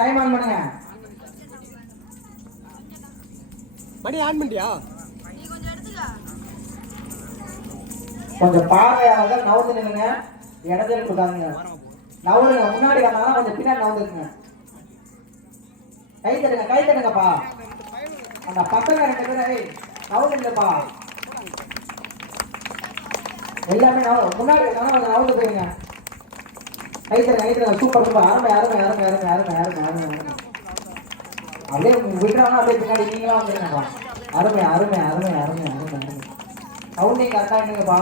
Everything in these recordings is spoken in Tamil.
டைம் ஆன் பண்ணுங்க. மணி ஆன் பண்ணியா? கொஞ்சம் பார்வையாளர்கள் நவுந்து நில்லுங்க. இடத்துல கொடுக்காதீங்க. நவுருங்க. முன்னாடி வந்தாலும் கொஞ்சம் பின்னாடி நவுந்துருங்க. கை தட்டுங்க, கை தட்டுங்கப்பா. அந்த பசங்க 2 பேரும் நவுந்து இல்லப்பா. எல்லாமே முன்னாடி வந்தாலும் கொஞ்சம் நவுந்து போயிருங்க. கை தட்டுங்க, கை தட்டுங்க. Super super. அருமை அருமை அருமை அருமை அருமை அருமை அருமை அருமை. அப்படியே விட்டுறாங்க, அப்படியே பின்னாடி நீங்களா வந்துருங்கப்பா. அருமை அருமை அருமை அருமை அருமை அருமை. கவுண்டிங் கரெக்டா என்னங்கப்பா?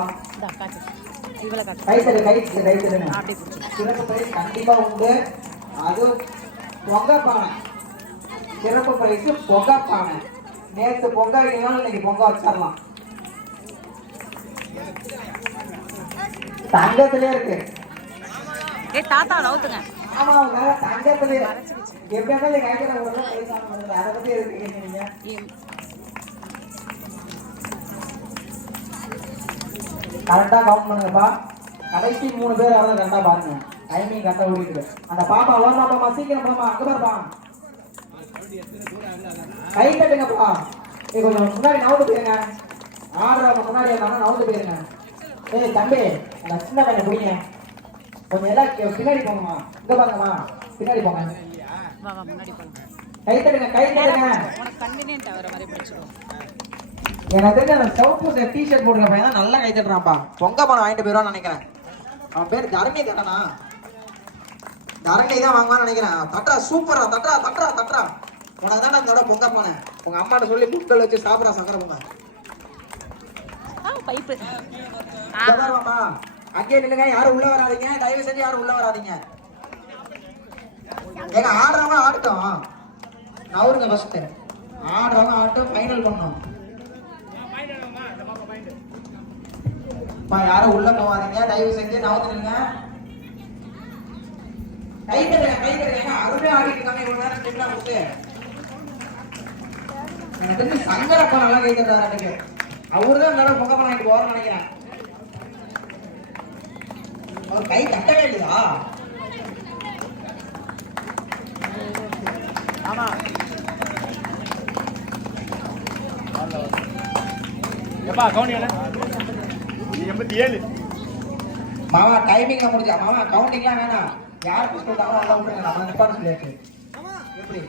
கை தட்டு, கை தட்டு, கை தட்டுங்க. சிறப்பு பரிசு கண்டிப்பா உண்டு. அது பொங்க பானை. சிறப்பு பரிசு பொங்க பானை. நேற்று பொங்க வைக்கலாம், இன்னைக்கு பொங்க வச்சிடலாம். தங்கத்திலே இருக்கு. தாத்தா நவுத்துங்க. ஆமாங்க, தங்கத்திலே எப்படியாவது கைக்கிற ஒரு அதை பத்தி இருக்கு கேட்குறீங்க. கரெக்டா கவுண்ட் பண்ணுங்கப்பா. கடைசி 3 பேர் யாராவது கரெக்டா பாருங்க. டைமிங் கரெக்டா ஓடிட்டு. அந்த பாப்பா ஓரமாப்பா, சீக்கிரம் போமா, அங்க பாருப்பா. கை தட்டுங்கப்பா. கொஞ்சம் முன்னாடி நவுந்து போயிருங்க. ஆடுறவங்க முன்னாடி இருந்தாலும் நவுந்து போயிருங்க. ஏய் தம்பி, அந்த சின்ன பையனை பிடிங்க. கொஞ்சம் எல்லாம் பின்னாடி போங்கம்மா. இங்க பாருங்கம்மா, பின்னாடி போங்க. கை தட்டுங்க, கை தட்டுங்க. எனக்கு தெரிஞ்ச அந்த சவுப்பு டிஷர்ட் போட்டுக்க பையன் தான் நல்லா கை தட்டுறான்ப்பா. பொங்க பானை வாங்கிட்டு போயிடுவான்னு நினைக்கிறேன். அவன் பேர் தரணி தட்டனா? தரணி தான் வாங்குவான்னு நினைக்கிறேன். தட்டுறா, சூப்பரா தட்டுறா தட்டுறா தட்டுறா. உனக்கு தானே அதோட பொங்க பானை. உங்க அம்மாட்ட சொல்லி புட்கள் வச்சு சாப்பிட்றா சங்கர பொங்க. அங்கே நில்லுங்க, யாரும் உள்ள வராதீங்க. தயவு செஞ்சு யாரும் உள்ள வராதீங்க. ஏங்க ஆடுறவங்க ஆடட்டும். நவருங்க ஃபர்ஸ்ட். ஆடுறவங்க ஆட்டும், ஃபைனல் பண்ணணும். யாரும் உள்ள போவாதீங்க. தயவு செஞ்சு நவந்து நில்லுங்க. கை தட்டுங்க, கை தட்டுங்க. அருமையா ஆடிட்டு இருக்காங்க இவ்வளவு நேரம் ஸ்டெப்லாம் கொடுத்து. எனக்கு தெரிஞ்சு சங்கரப்பா நல்லா கை தட்டுறாரு. அவருதான் நல்லா பொங்க பானை வாங்கிட்டு போவார்னு நினைக்கிறேன். அவர் கை தட்டவே இல்லையா? ஆமா, எப்பா கவுண்டிங் 87 மாமா டைமிங்ல முடிஞ்சா. மாமா கவுண்டிங்லாம் வேணாம். யார் புஷ் பண்ணாலும் அதான் விட்டுருங்க. நம்ம நிப்பாட்ட சொல்லியாச்சு. எப்படி